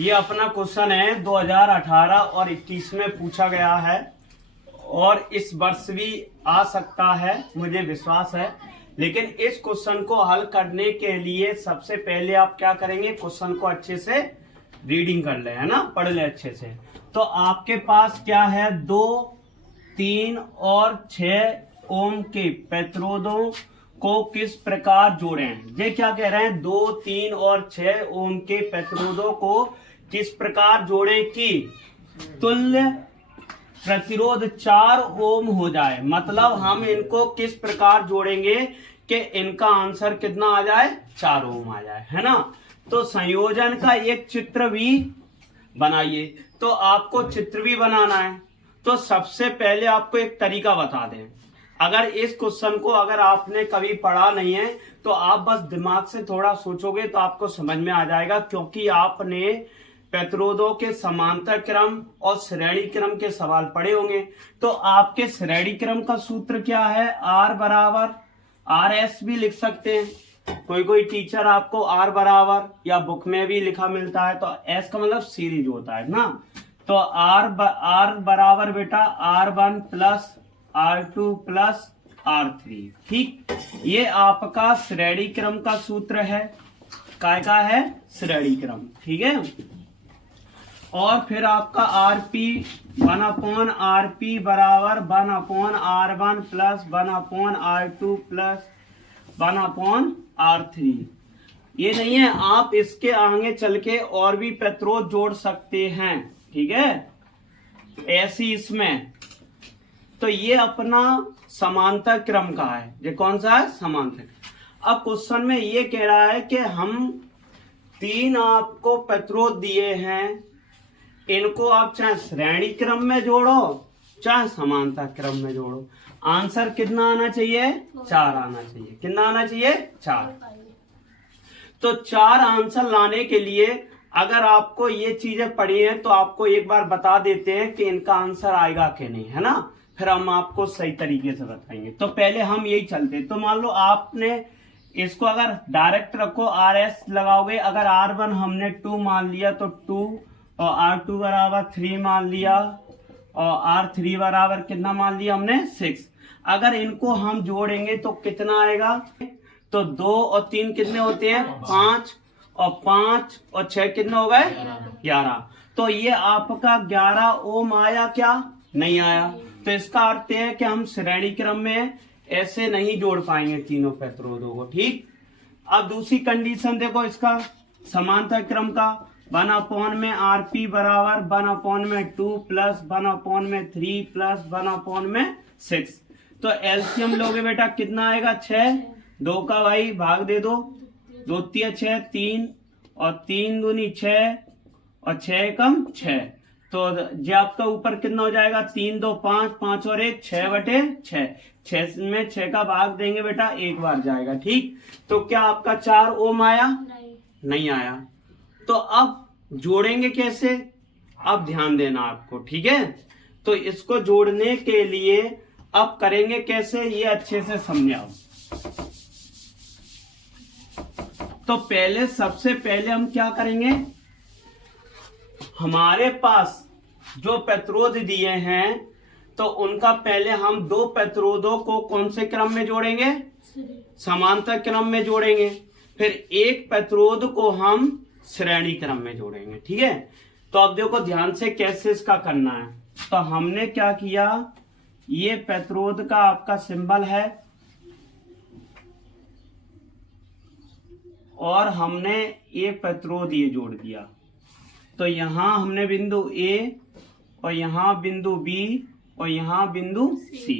ये अपना क्वेश्चन है 2018 और 21 में पूछा गया है और इस वर्ष भी आ सकता है, मुझे विश्वास है। लेकिन इस क्वेश्चन को हल करने के लिए सबसे पहले आप क्या करेंगे, क्वेश्चन को अच्छे से रीडिंग कर ले, है ना, पढ़ ले अच्छे से। तो आपके पास क्या है, 2, 3 और 6 ओम के प्रतिरोधों को किस प्रकार जोड़ें। ये क्या कह रहे हैं, 2, 3 और 6 ओम के प्रतिरोधों को किस प्रकार जोड़ें कि तुल्य प्रतिरोध 4 ओम हो जाए। मतलब हम इनको किस प्रकार जोड़ेंगे कि इनका आंसर कितना आ जाए, 4 ओम आ जाए, है ना। तो संयोजन का एक चित्र भी बनाइए। तो आपको चित्र भी बनाना है, तो सबसे पहले आपको एक तरीका बता दें। अगर इस क्वेश्चन को अगर आपने कभी पढ़ा नहीं है तो आप बस दिमाग से थोड़ा सोचोगे तो आपको समझ में आ जाएगा, क्योंकि आपने प्रतिरोधों के समांतर क्रम और श्रेणी क्रम के सवाल पढ़े होंगे। तो आपके श्रेणी क्रम का सूत्र क्या है, R बराबर RS भी लिख सकते हैं। कोई टीचर आपको R बराबर या बुक में भी लिखा मिलता है, तो S का मतलब सीरीज होता है ना। तो R बराबर बेटा R1 plus R2 plus R3। ठीक, ये आपका श्रेणी क्रम का सूत्र है। काय का है, श्रेणी क्रम, ठीक है। और फिर आपका RP 1/RP बराबर 1/R1 plus 1/R2 plus 1/R3। ये नहीं है, आप इसके आगे चल के और भी प्रतिरोध जोड़ सकते हैं, ठीक है, ऐसी इसमें। तो ये अपना समांतर क्रम का है। ये कौन सा है, समांतर। अब क्वेश्चन में ये कह रहा है कि हम 3 आपको प्रतिरोध दिए हैं, इनको आप चाहे श्रेणी क्रम में जोड़ो चाहे समांतर क्रम में जोड़ो, आंसर कितना आना चाहिए, 4 आना चाहिए। कितना आना चाहिए, 4। तो 4 आंसर लाने के लिए अगर आपको ये चीजें पढ़ी हैं तो आपको एक बार बता देते हैं कि इनका आंसर आएगा कि नहीं, है ना। फिर हम आपको सही तरीके से बताएंगे। तो पहले हम यही चलते। तो मान लो आपने इसको अगर डायरेक्ट रखो, RS लगाओगे, अगर R1 हमने 2 मान लिया तो 2 और R2 बराबर 3 मान लिया और R3 बराबर कितना मान लिया हमने, 6। अगर इनको हम जोड़ेंगे तो कितना आएगा, तो 2 और 3 कितने होते हैं, 5 और 5 और 6 कितने हो गए, 11। तो ये आपका 11 ओम आया क्या, नहीं आया। तो इसका अर्थ है कि हम श्रेणी क्रम में ऐसे नहीं जोड़ पाएंगे तीनों प्रतिरोधों को, ठीक। अब दूसरी कंडीशन देखो इसका समांतर क्रम का, 1/RP बराबर 1/2 प्लस 1/3 प्लस 1/6। तो एलसीएम लोगे बेटा कितना आएगा, 6। 2 का भाई भाग दे दो, 2 तिया 6, 3 और 3 दूनी 6 और 6 कम 6। तो जो आपका ऊपर कितना हो जाएगा, 3 2 5, 5 और 1 6/6। 6 में 6 का भाग देंगे बेटा, एक बार जाएगा, ठीक। तो क्या आपका 4 ओम आया, नहीं आया। तो अब जोड़ेंगे कैसे, अब ध्यान देना आपको, ठीक है। तो इसको जोड़ने के लिए अब करेंगे कैसे, ये अच्छे से समझाओ। तो पहले सबसे पहले हम क्या करेंगे, हमारे पास जो प्रतिरोध दिए हैं तो उनका पहले हम 2 प्रतिरोधों को कौन से क्रम में जोड़ेंगे, समांतर क्रम में जोड़ेंगे। फिर एक प्रतिरोध को हम श्रेणी क्रम में जोड़ेंगे, ठीक है। तो अब देखो ध्यान से कैसे इसका करना है। तो हमने क्या किया, ये प्रतिरोध का आपका सिंबल है और हमने एक प्रतिरोध ये जोड़ दिया। तो यहां हमने बिंदु A और यहां बिंदु B और यहां बिंदु C।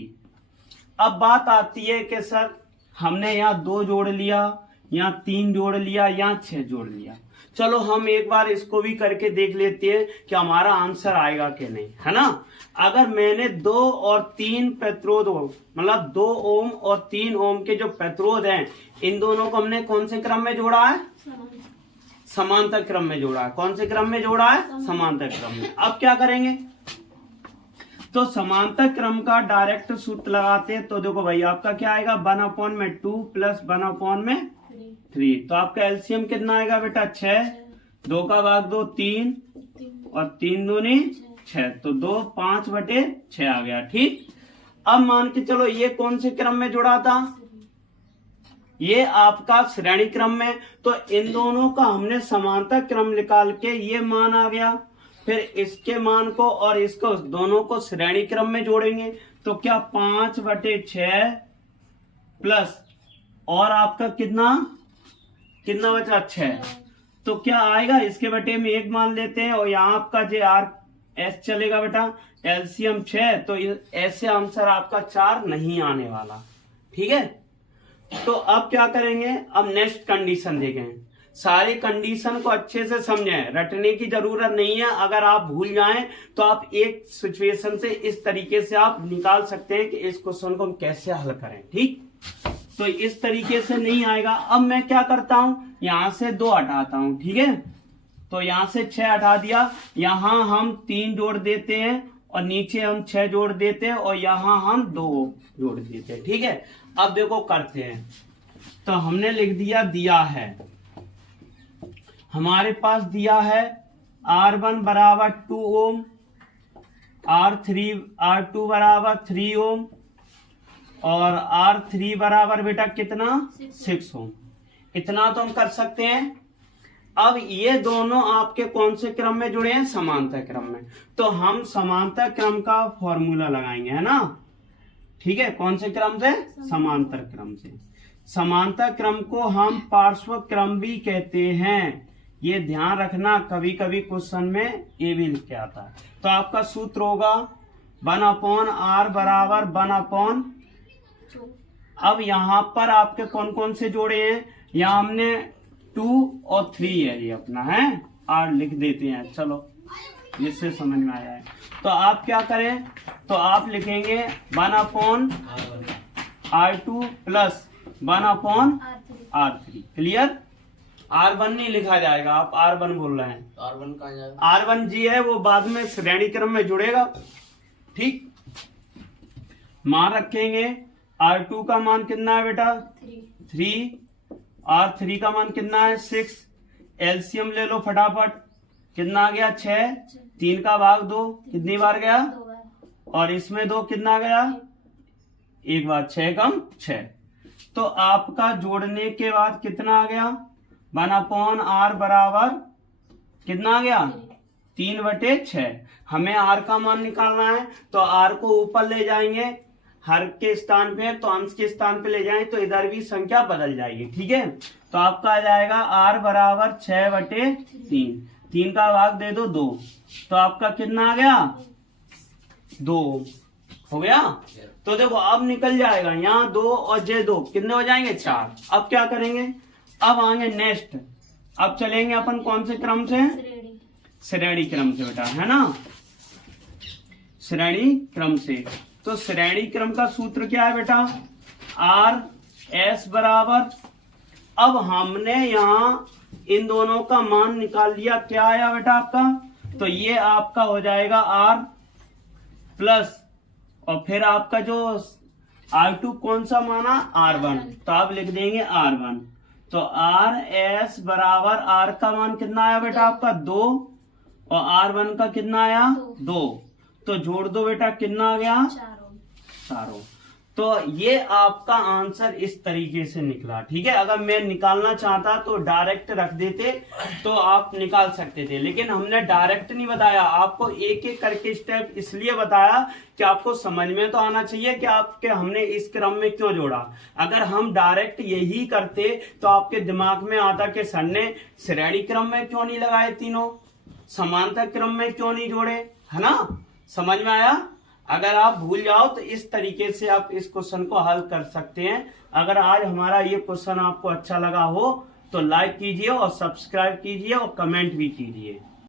अब बात आती है कि सर हमने यहाँ 2 जोड़ लिया, यहाँ 3 जोड़ लिया, यहाँ 6 जोड़ लिया। चलो हम एक बार इसको भी करके देख लेते हैं कि हमारा आंसर आएगा कि नहीं, है ना। अगर मैंने 2 और 3 प्रतिरोध, मतलब 2 ओम और 3 ओम के जो प्रतिरोध हैं, इन दोनों को हमने कौन से क्रम में जोड़ा है, समांतर क्रम में जोड़ा है। कौन से क्रम में जोड़ा है, समांतर क्रम में। अब क्या करेंगे, तो समांतर क्रम का डायरेक्ट सूत्र लगाते हैं। तो देखो भाई आपका क्या आएगा, 1/2 प्लस 1/3। तो आपका एलसीएम कितना आएगा बेटा, 6। 2 का भाग 2 3 और 3 दूनी 6, तो 2 5/6 आ गया। ठीक, अब मान के चलो ये कौन से क्रम में जुड़ा था, ये आपका श्रेणी क्रम में, तो इन दोनों का हमने समांतर क्रम निकाल के ये मान आ गया। फिर इसके मान को और इसको दोनों को श्रेणी क्रम में जोड़ेंगे तो क्या 5/6 प्लस और आपका कितना बचा 6, तो क्या आएगा, इसके बटे में 1 मान लेते हैं और यहाँ आपका JRS चलेगा बेटा, एलसीएम 6, तो ऐसे आंसर आपका 4 नहीं आने वाला। ठीक है, तो अब क्या करेंगे, अब नेक्स्ट कंडीशन देखें। सारे कंडीशन को अच्छे से समझें, रटने की जरूरत नहीं है। अगर आप भूल जाएं तो आप एक सिचुएशन से इस तरीके से आप निकाल सकते हैं कि इस क्वेश्चन को हम कैसे हल करें। ठीक, तो इस तरीके से नहीं आएगा। अब मैं क्या करता हूं, यहां से 2 हटाता हूं। ठीक है, तो यहां से 6 हटा दिया, यहां हम 3 जोड़ देते हैं और नीचे हम 6 जोड़ देते हैं और यहां हम 2 जोड़ देते हैं। ठीक है, अब देखो करते हैं। तो हमने लिख दिया है, हमारे पास दिया है R1 बराबर 2 ओम, R2 बराबर 3 ओम और R3 बराबर बेटा कितना 6 ओम। इतना तो हम कर सकते हैं। अब ये दोनों आपके कौन से क्रम में जुड़े हैं, समांतर क्रम में, तो हम समांतर क्रम का फॉर्मूला लगाएंगे, है ना। ठीक है, कौन से क्रम से, समांतर क्रम से। समांतर क्रम को हम पार्श्व क्रम भी कहते हैं, ये ध्यान रखना, कभी कभी क्वेश्चन में ये भी लिख के आता है। तो आपका सूत्र होगा 1/r बराबर 1/। अब यहाँ पर आपके कौन कौन से जोड़े हैं, यहाँ हमने 2 और 3 है, ये अपना है, r लिख देते हैं, चलो जिससे समझ में आया है। तो आप क्या करें, तो आप लिखेंगे 1/r2 plus 1/r3। Clear, R1 नहीं लिखा जाएगा, आप R1 बोल रहे हैं, R1 कहाँ जाएगा, R1 जी है, वो बाद में श्रेणी क्रम में जुड़ेगा। ठीक, मान रखेंगे R2 का मान कितना है बेटा 3, R3 का मान कितना है 6, एलसीएम ले लो फटाफट, कितना आ गया 6, 3 का भाग 2 कितनी बार गया, और इसमें 2 कितना गया, 1 बार, 6 कम 6। तो आपका जोड़ने के बाद कितना आ गया, 1/r बराबर कितना आ गया 3/6। हमें r का मान निकालना है, तो r को ऊपर ले जाएंगे हर के स्थान पे, तो अंश के स्थान पे ले जाएं तो इधर भी संख्या बदल जाएगी। ठीक है, तो आपका आ जाएगा r बराबर 6/3, 3 का भाग दे दो 2, तो आपका कितना आ गया 2 हो गया। तो देखो अब निकल जाएगा, यहाँ 2 और J2 कितने हो जाएंगे 4। अब क्या करेंगे, अब आएंगे नेक्स्ट, अब चलेंगे अपन कौन से क्रम से, श्रेणी क्रम से बेटा, है ना, श्रेणी क्रम से। तो श्रेणी क्रम का सूत्र क्या है बेटा, RS बराबर, अब हमने यहाँ इन दोनों का मान निकाल लिया, क्या आया बेटा आपका, तो ये आपका हो जाएगा R प्लस, और फिर आपका जो R2 कौन सा माना R1, तो आप लिख देंगे R1। तो RS बराबर R का मान कितना आया बेटा आपका 2 और R1 का कितना आया 2, तो जोड़ दो बेटा कितना आ गया 4। तो ये आपका आंसर इस तरीके से निकला। ठीक है, अगर मैं निकालना चाहता तो डायरेक्ट रख देते तो आप निकाल सकते थे, लेकिन हमने डायरेक्ट नहीं बताया, आपको एक एक करके स्टेप इसलिए बताया कि आपको समझ में तो आना चाहिए कि आपके हमने इस क्रम में क्यों जोड़ा। अगर हम डायरेक्ट यही करते तो आपके दिमाग में आता कि सर ने श्रेणी क्रम में क्यों नहीं लगाए तीनों, समांतर क्रम में क्यों नहीं जोड़े, है ना, समझ में आया। अगर आप भूल जाओ तो इस तरीके से आप इस क्वेश्चन को हल कर सकते हैं। अगर आज हमारा ये क्वेश्चन आपको अच्छा लगा हो तो लाइक कीजिए और सब्सक्राइब कीजिए और कमेंट भी कीजिए।